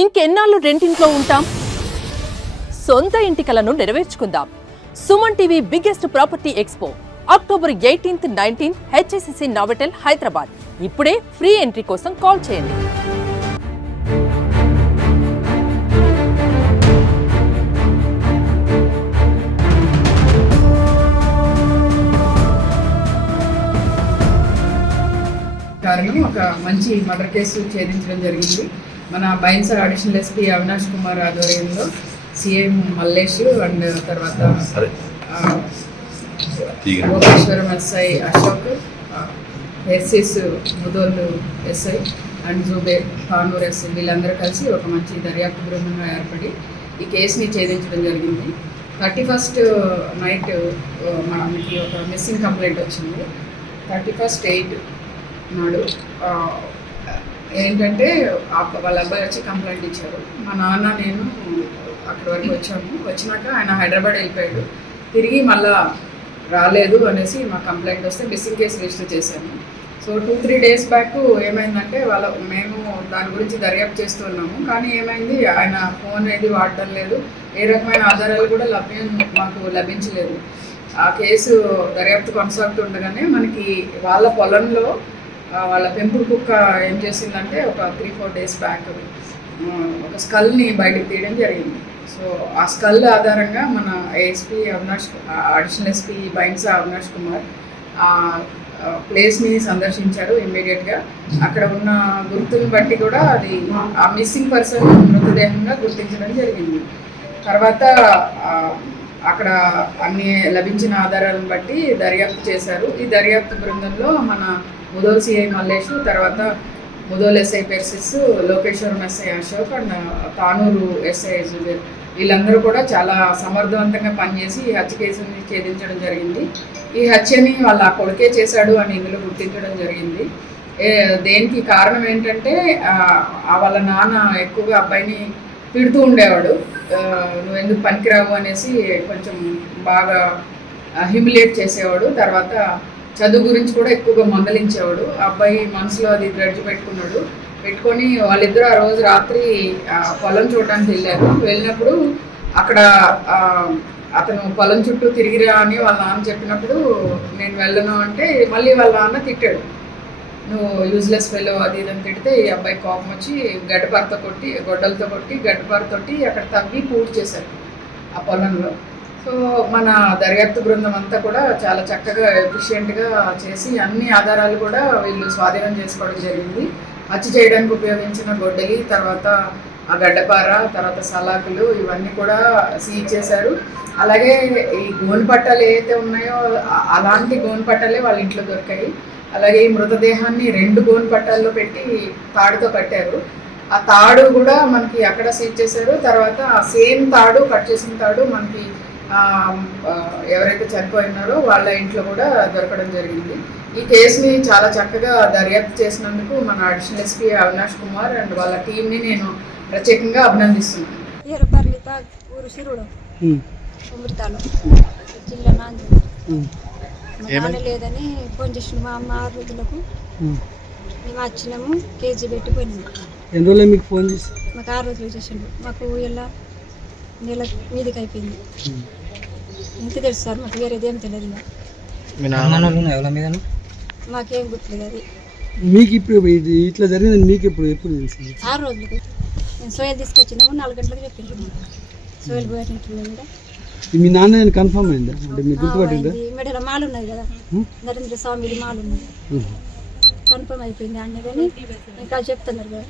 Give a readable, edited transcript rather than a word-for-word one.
ఇంకెన్నాళ్ళు రెంటింట్లో ఉంటాం? సొంత ఇంటి కలను నెరవేర్చుకుందాం. Suman TV biggest property expo October 18th, 19th HSCC Novotel Hyderabad. ఇప్పుడే ఫ్రీ ఎంట్రీ కోసం కాల్ చేయండి. కారణం ఒక మంచి మర్డర్ కేసు ఛేదించడం జరిగింది. మన బైన్సర్ అడిషనల్ ఎస్పీ అవినాష్ కుమార్ ఆధ్వర్యంలో సిఎం మల్లేష్ అండ్ తర్వాత Bhogeshwaram SI Ashok, SS Mudhol SI and Zubair Kanur SI వీళ్ళందరూ కలిసి ఒక మంచి దర్యాప్తు బృందంగా ఏర్పడి ఈ కేసుని ఛేదించడం జరిగింది. 31st నైట్ మనకి ఒక మిస్సింగ్ కంప్లైంట్ వచ్చింది. 31st 8 నాడు ఏంటంటే వాళ్ళ అబ్బాయి వచ్చి కంప్లైంట్ ఇచ్చారు. మా నాన్న నేను అక్కడి వరకు వచ్చినాక ఆయన హైదరాబాద్ వెళ్ళిపోయాడు, తిరిగి మళ్ళా రాలేదు అనేసి మా కంప్లైంట్ వస్తే మిస్సింగ్ కేసు రిజిస్టర్ చేశాను. సో 2-3 days బ్యాక్ ఏమైందంటే మేము దాని గురించి దర్యాప్తు చేస్తూ ఉన్నాము. కానీ ఏమైంది, ఆయన ఫోన్ ఏది వాడటం లేదు, ఏ రకమైన ఆధారాలు కూడా మాకు లభించలేదు. ఆ కేసు దర్యాప్తు కొనసాగుతుండగానే మనకి వాళ్ళ పొలంలో వాళ్ళ పెంపుడు కుక్క ఏం చేసిందంటే ఒక 3-4 days బ్యాక్ ఒక స్కల్ని బయటకు తీయడం జరిగింది. సో ఆ స్కల్ ఆధారంగా మన ASP additional SP Bhainsa Avinash Kumar ఆ ప్లేస్ని సందర్శించారు. ఇమ్మీడియట్గా అక్కడ ఉన్న గుర్తుని బట్టి కూడా అది ఆ మిస్సింగ్ పర్సన్ మృతదేహంగా గుర్తించడం జరిగింది. తర్వాత అక్కడ అన్ని లభించిన ఆధారాలను బట్టి దర్యాప్తు చేశారు. ఈ దర్యాప్తు బృందంలో మన ముదోల్ సిఐ మల్లేష్, తర్వాత Mudhol SI పెర్సిస్, Lokeshwaram SI Ashok and Tanur SI Zubair వీళ్ళందరూ కూడా చాలా సమర్థవంతంగా పనిచేసి ఈ హత్య కేసుని ఛేదించడం జరిగింది. ఈ హత్యని వాళ్ళ కొడుకే చేశాడు అని ఇందులో గుర్తించడం జరిగింది. దేనికి కారణం ఏంటంటే వాళ్ళ నాన్న ఎక్కువగా అబ్బాయిని తిడుతూ ఉండేవాడు, నువ్వు ఎందుకు పనికిరావు అనేసి కొంచెం బాగా హ్యూమిలేట్ చేసేవాడు. తర్వాత చదువు గురించి కూడా ఎక్కువగా మందలించేవాడు. అబ్బాయి మనసులో అది గ్రడ్జ్ పెట్టుకొని వాళ్ళిద్దరూ ఆ రోజు రాత్రి పొలం చూడడానికి వెళ్ళినప్పుడు అక్కడ అతను పొలం చుట్టూ తిరిగిరా అని వాళ్ళ నాన్న చెప్పినప్పుడు నేను వెళ్ళను అంటే మళ్ళీ వాళ్ళ నాన్న తిట్టాడు, నువ్వు యూజ్లెస్ ఫెలో అది ఇదని తిడితే ఈ అబ్బాయి కోపం వచ్చి గొడ్డలతో కొట్టి గడ్డపారతోటి అక్కడ తవ్వి పూర్తి చేశారు ఆ పొలంలో. సో మన దర్యాప్తు బృందం అంతా కూడా చాలా చక్కగా ఎఫిషియెంట్గా చేసి అన్ని ఆధారాలు కూడా వీళ్ళు స్వాధీనం చేసుకోవడం జరిగింది. హత్య చేయడానికి ఉపయోగించిన గొడ్డలి, తర్వాత ఆ గడ్డపార, తర్వాత సలాకులు ఇవన్నీ కూడా సీజ్ చేశారు. అలాగే ఈ గోను పట్టాలు ఏవైతే ఉన్నాయో అలాంటి గోను పట్టాలే వాళ్ళ ఇంట్లో దొరికాయి. అలాగే ఈ మృతదేహాన్ని 2 గోను పట్టాల్లో పెట్టి తాడుతో కట్టారు. ఆ తాడు కూడా మనకి అక్కడ సీజ్ చేశారు. తర్వాత ఆ సేమ్ తాడు, కట్ చేసిన తాడు మనకి ఎవరైతే చనిపోయినారో వాళ్ళ ఇంట్లో కూడా దొరకడం జరిగింది. ఈ కేసుని చాలా చక్కగా దర్యాప్తు చేసినందుకు మన additional SP Avinash Kumar and వాళ్ళ టీంని నేను ప్రత్యేకంగా అభినందిస్తున్నాను. లేదని ఫోన్ చేసిన మా అమ్మ 6 రోజులకు మేము వచ్చినాము, కేజీ పెట్టిపోయినాము. ఎన్ని రోజులు మీకు ఫోన్ చేసి? మాకు 6 రోజులు చేసిండు. మాకు ఇలా నెల మీదకి అయిపోయింది. ఇంత తెలుసు సార్, మాకు వేరేదేం తెలియదు. మాకేం గుర్తులేదు అది. మీకు ఇప్పుడు ఇట్లా జరిగింది మీకు ఎప్పుడు తెలిసింది? 6 రోజులకి నేను సోయల్ తీసుకొచ్చినాము. 4 గంటలకు చెప్పింది సోయల్ పోయేటప్పుడు కూడా. మీ నాన్న నేను కన్ఫర్మ్ అయిందా అంటే మీకు గుర్తుపట్టిందా? మెడల మాలు ఉన్నది కదా, నరేంద్ర స్వామి మాలు ఉన్నది, కన్ఫర్మ్ అయిపోయింది అన్నీ. కానీ ఇంకా చెప్తున్నారు కదా